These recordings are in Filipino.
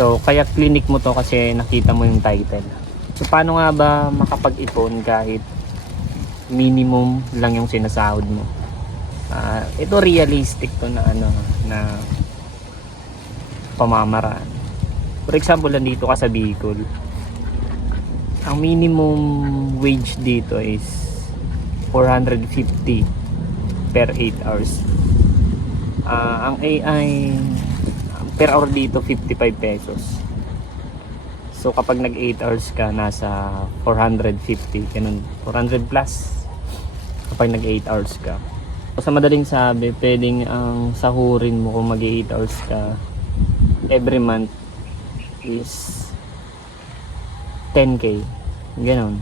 So, kaya clinic mo to kasi nakita mo yung title. So, paano nga ba makapag-ipon kahit minimum lang yung sinasahod mo? Ito realistic to na na pamamaraan. For example, nandito ka sa Bicol. Ang minimum wage dito is 450 per 8 hours. Ang AI per hour dito 55 pesos. So kapag nag 8 hours ka, nasa 450, ganun, 400 plus kapag nag 8 hours ka. So, sa madaling sabi, pwedeng ang sahurin mo kung mag 8 hours ka every month is 10k, ganun.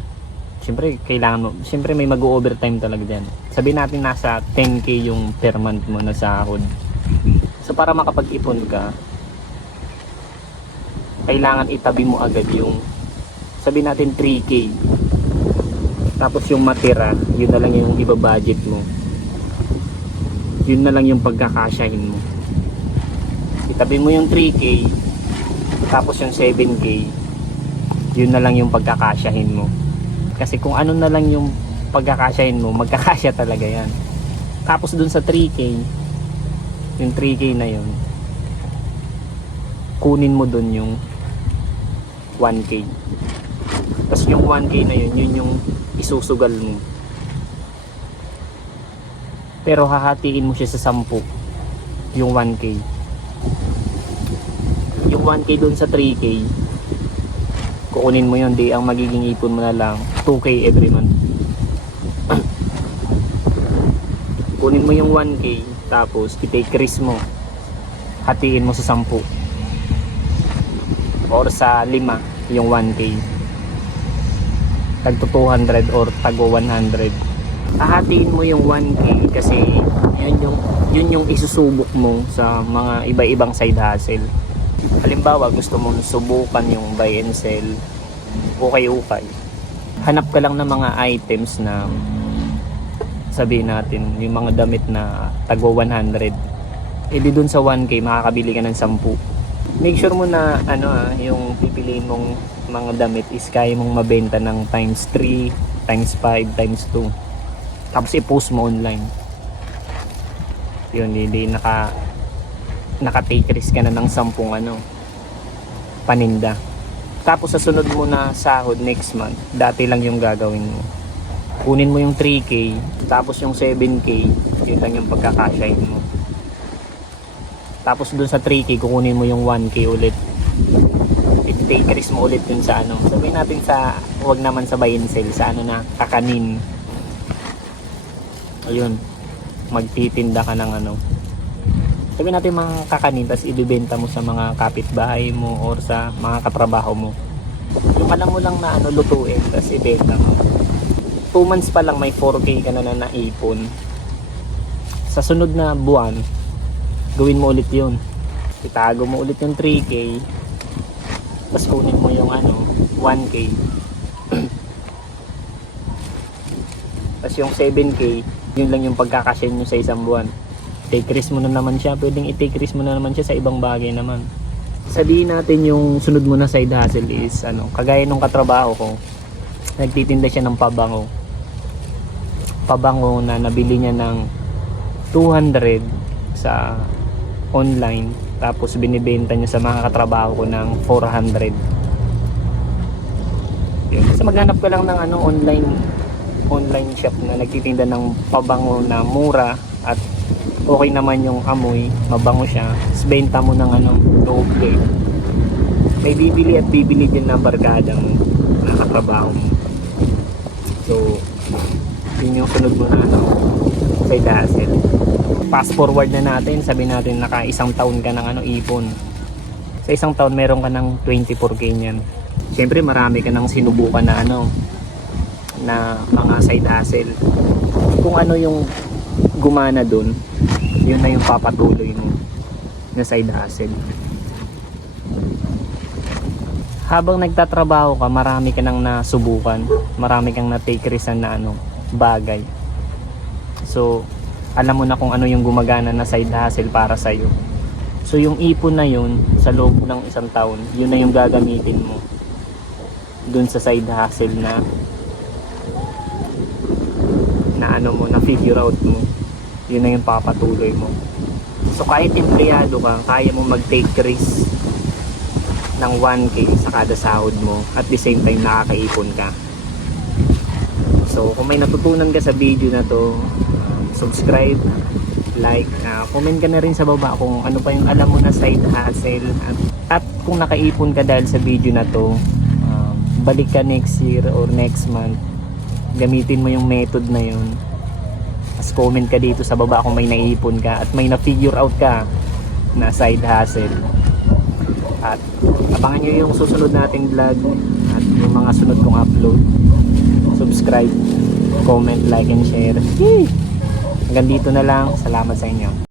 Siyempre kailangan mo, siyempre may mag-overtime talaga dyan. Sabihin natin nasa 10k yung per month mo na sahod. So para makapag-ipon ka, kailangan itabi mo agad yung, sabihin natin 3k, tapos yung matira, yun na lang yung iba-budget mo, yun na lang yung pagkakasyahin mo. Itabi mo yung 3k, tapos yung 7k, yun na lang yung pagkakasyahin mo. Kasi kung ano na lang yung pagkakasyahin mo, magkakasya talaga yan. Tapos dun sa 3k, yung 3k na yun, kunin mo dun yung 1k. Tapos yung 1k na yun, yun yung isusugal mo. Pero hahatiin mo siya sa 10, yung 1k. Yung 1k dun sa 3k, kukunin mo yun, di ang magiging ipon mo na lang 2k every month. Kunin mo yung 1k, tapos i-take risk mo, hatiin mo sa 10 or sa 5 yung 1k, tagto 200 or tago 100. Hahatiin mo yung 1k kasi yun yung isusubok mo sa mga iba-ibang side hustle. Halimbawa, gusto mong subukan yung buy and sell, ukay-ukay. Hanap ka lang ng mga items na, sabihin natin, yung mga damit na tago 100. E di dun sa 1k, makakabili ka ng 10. Make sure mo na, yung pipiliin mong mga damit is kaya mong mabenta ng times 3, times 5, times 2. Tapos i-post mo online. Yun, hindi naka-take risk ka na ng 10 paninda. Tapos sa sunod mo na sahod next month, dati lang yung gagawin mo. Kunin mo yung 3k, tapos yung 7k, yun lang yung pagkakasyahin mo. Tapos dun sa 3k, kukunin mo yung 1k ulit. I-take risk mo ulit dun sa sabihin natin sa, wag naman sa buy and sell, sa na, kakanin. Ayun, magtitinda ka ng sabihin natin mga kakanin, tapos ibibenta mo sa mga kapitbahay mo or sa mga katrabaho mo. Yung alam mo lang na lutuin, tapos ibenta mo. 2 months pa lang may 4k ka na naipon. Sa sunod na buwan, gawin mo ulit yun. Itago mo ulit yung 3k, tapos kunin mo yung 1k. Tapos yung 7k, yun lang yung pagkakasya nyo sa isang buwan. Take risk mo na naman siya, pwedeng i-take risk mo na naman siya sa ibang bagay naman. Sabihin natin yung sunod mo na side hustle is kagaya nung katrabaho ko, nagtitinda siya ng pabango na nabili niya ng 200 sa online, tapos binibenta niya sa mga katrabaho ko ng 400. Yun. So maghanap ka lang ng online shop na nagtitinda ng pabango na mura at okay naman yung amoy, mabango siya. Tapos benta mo ng doble. May bibili at bibili din na barkadang nakatrabaho mo. So yun yung sunod mo na side hustle. Fast forward na natin, sabihin natin naka 1 taon ka ng ipon. Sa 1 taon meron ka ng 24k niyan. Siyempre marami ka nang sinubukan na na mga side hustle. Kung yung gumana dun, yun na yung papatuloy mo na side hustle. Habang nagtatrabaho ka, marami ka nang nasubukan, marami kang na-take risk na bagay. So alam mo na kung ano yung gumagana na side hustle para sa'yo. So yung ipon na yun, sa loob ng isang taon, yun na yung gagamitin mo dun sa side hustle na ano mo, na figure out mo. Yun na yung papatuloy mo. So kahit empleyado ka, kaya mo mag-take risk ng 1K sa kada sahod mo, at the same time nakakaipon ka. So kung may natutunan ka sa video na to, subscribe, like, comment ka na rin sa baba kung ano pa yung alam mo na side hustle, at kung nakaipon ka dahil sa video na to, balik ka next year or next month, gamitin mo yung method na yun. As comment ka dito sa baba kung may naipon ka at may na-figure out ka na side hustle. At abangan nyo yung susunod nating vlog at yung mga sunod kong upload. Subscribe, comment, like, and share. Hanggang dito na lang. Salamat sa inyo.